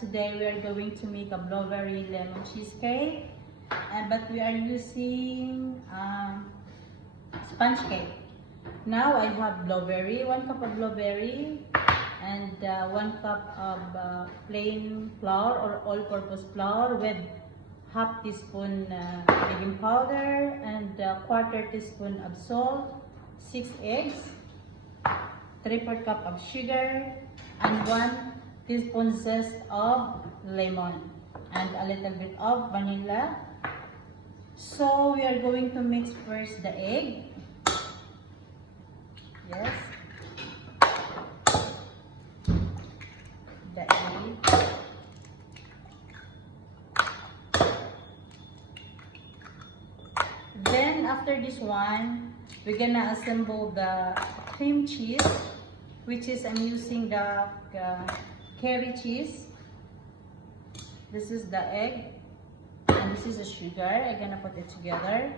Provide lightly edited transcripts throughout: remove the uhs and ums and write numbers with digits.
today we are going to make a blueberry lemon cheesecake, but we are using sponge cake. Now I have blueberry, 1 cup of blueberry, and 1 cup of plain flour or all-purpose flour with half teaspoon baking powder and 1/4 teaspoon of salt, 6 eggs, 3/4 cup of sugar, and 1 teaspoon zest of lemon, and a little bit of vanilla. So we are going to mix first the egg. Yes. The egg. Then after this one, we're gonna assemble the cream cheese, which is I'm using the curry cheese. This is the egg, and this is the sugar. I'm gonna put it together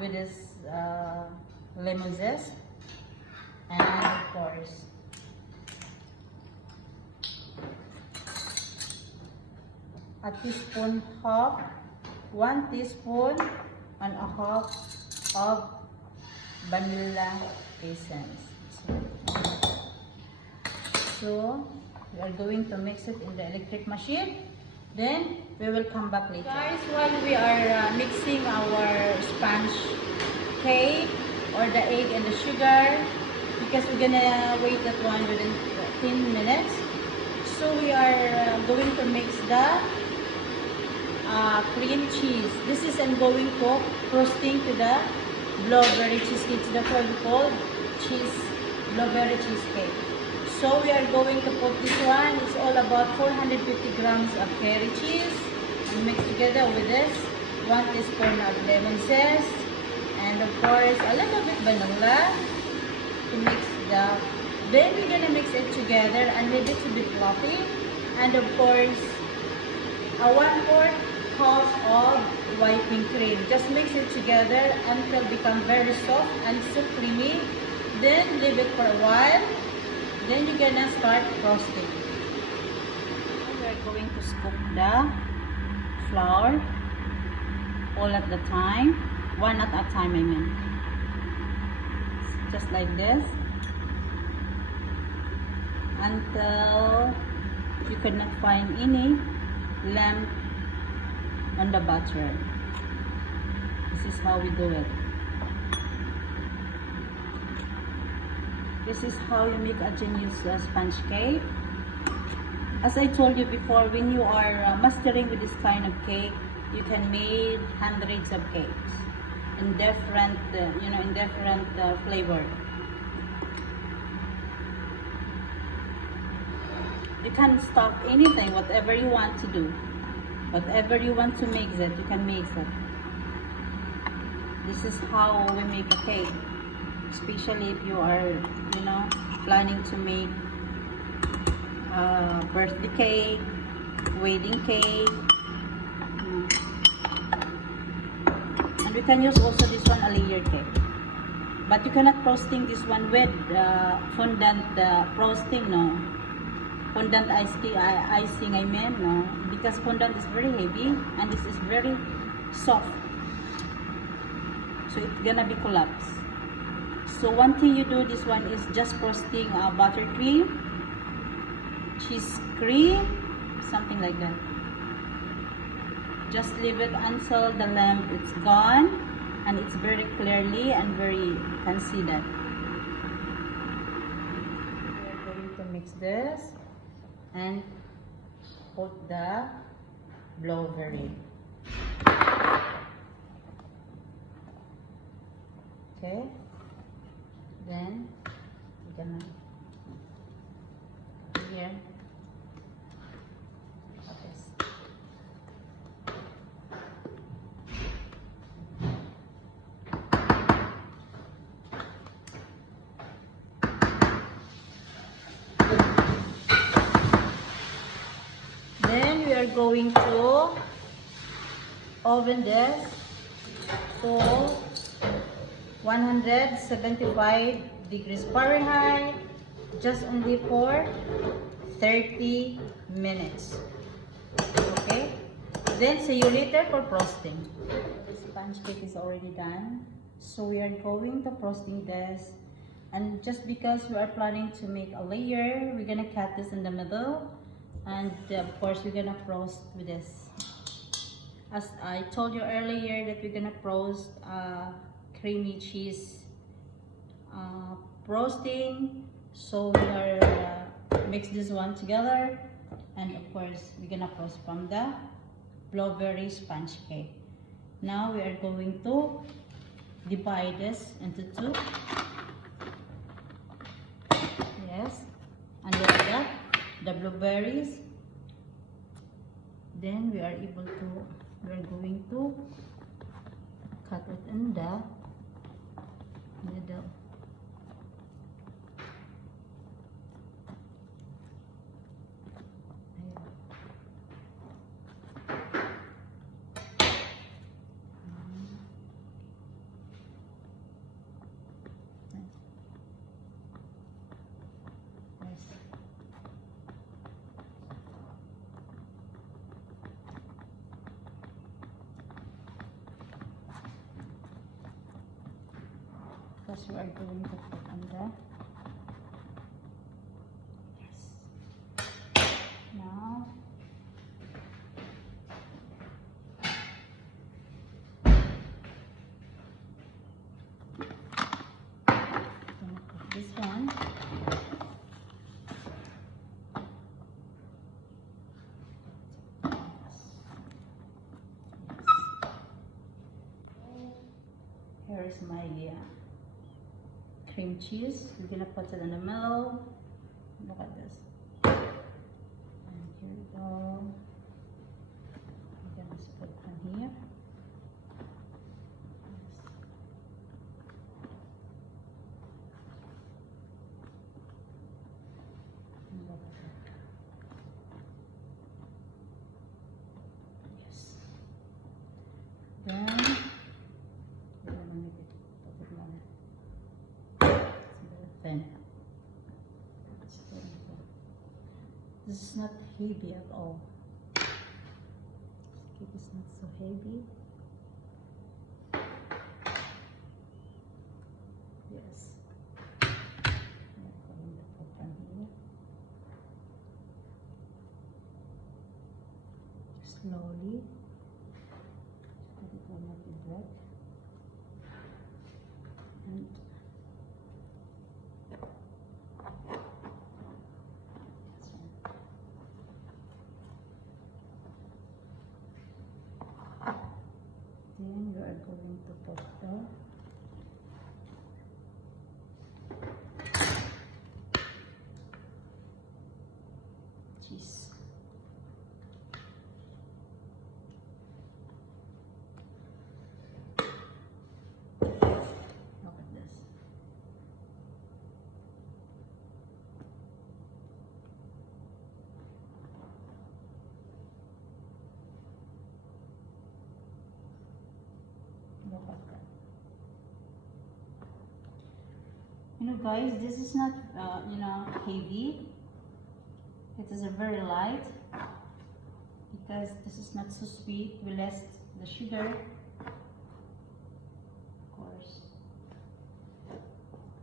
with this lemon zest, and of course a teaspoon half, 1 teaspoon and a half of vanilla essence. So we are going to mix it in the electric machine. Then we will come back later. Guys, while we are mixing our sponge cake or the egg and the sugar, because we're gonna wait that one within 10 minutes. So we are going to mix the cream cheese. This is I'm going to frosting to the blueberry cheesecake. That's what we call blueberry cheesecake. So we are going to put this one. It's all about 450 grams of curry cheese, and mix together with this 1 teaspoon of lemon zest, and of course a little bit vanilla to mix the. Then we're gonna mix it together and leave it to be fluffy, and of course a 1/4 cup of whipping cream. Just mix it together until it becomes very soft and so creamy. Then leave it for a while. Then you're gonna start frosting. We're going to scoop the flour all at the time, one at a time. I mean, just like this until you cannot find any lump on the butter. This is how we do it. This is how you make a genius sponge cake. As I told you before, when you are mastering with this kind of cake, you can make hundreds of cakes in different, in different flavor. You can stock anything, whatever you want to do. Whatever you want to make it, you can make it. This is how we make a cake. Especially if you are, planning to make birthday cake, wedding cake. And we can use also this one, a layer cake. But you cannot frosting this one with fondant frosting, no. Fondant icing, I mean, no. Because fondant is very heavy and this is very soft. So it's gonna be collapsed. So one thing you do this one is just frosting buttercream, cheese cream, something like that. Just leave it until the lump is gone and it's very clearly and you can see that. We're going to mix this and put the blueberry. Okay. Then we're gonna here. Then we are going to oven this for 175 degrees Fahrenheit, just only for 30 minutes. Okay? Then see you later for frosting. The sponge cake is already done. So we are going to frosting this. And just because we are planning to make a layer, we're gonna cut this in the middle. And of course, we're gonna frost with this. As I told you earlier that we're gonna frost creamy cheese frosting. So we are mix this one together. And of course, we're gonna frost from the blueberry sponge cake. Now we are going to divide this into two. Yes, and like that, the blueberries. Then we are going to cut it in the middle. Because we are going to put on the now I'm gonna put this one. Here is my cream cheese. We're gonna put it in the middle. Look at this. And here we go. We're gonna put it on here. Yes. Then we're gonna make it a bit more thin. This is not heavy at all. This cake is not so heavy. Yes. I'm going to put on here. Slowly. It will not be black. And then you are going to put the cheese. Look at this. Look at that. You know, guys, this is not heavy. It is a very light because this is not so sweet. We less the sugar, of course.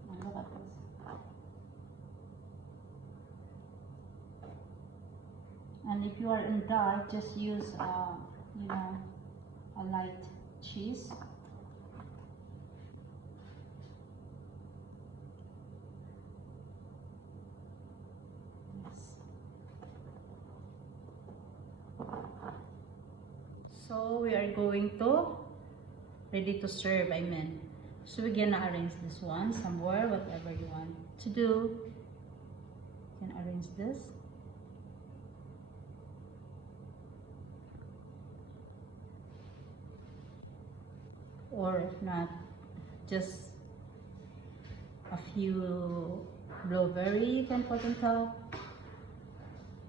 And look at this. And if you are in dark, just use a light cheese. So we are going to ready to serve, I mean. So we're gonna arrange this one somewhere, whatever you want to do. You can arrange this. Or if not, just a few blueberry you can put on top.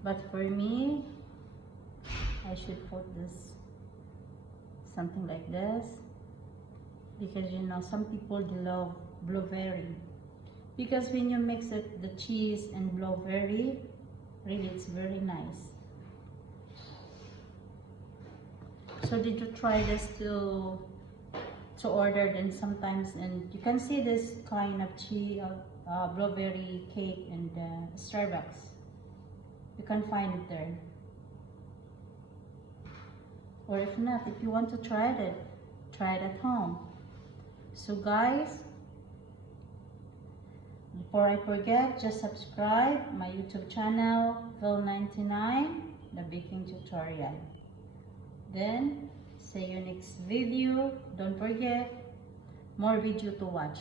But for me, I should put this something like this, because you know some people love blueberry, because when you mix it, the cheese and blueberry Really, it's very nice. So did you try this to order? Then sometimes, and you can see this kind of blueberry cake in Starbucks. You can find it there. Or if not, if you want to try it at home. So guys, before I forget, just subscribe my YouTube channel, Phil99, the baking tutorial. Then, see you next video. Don't forget, more video to watch.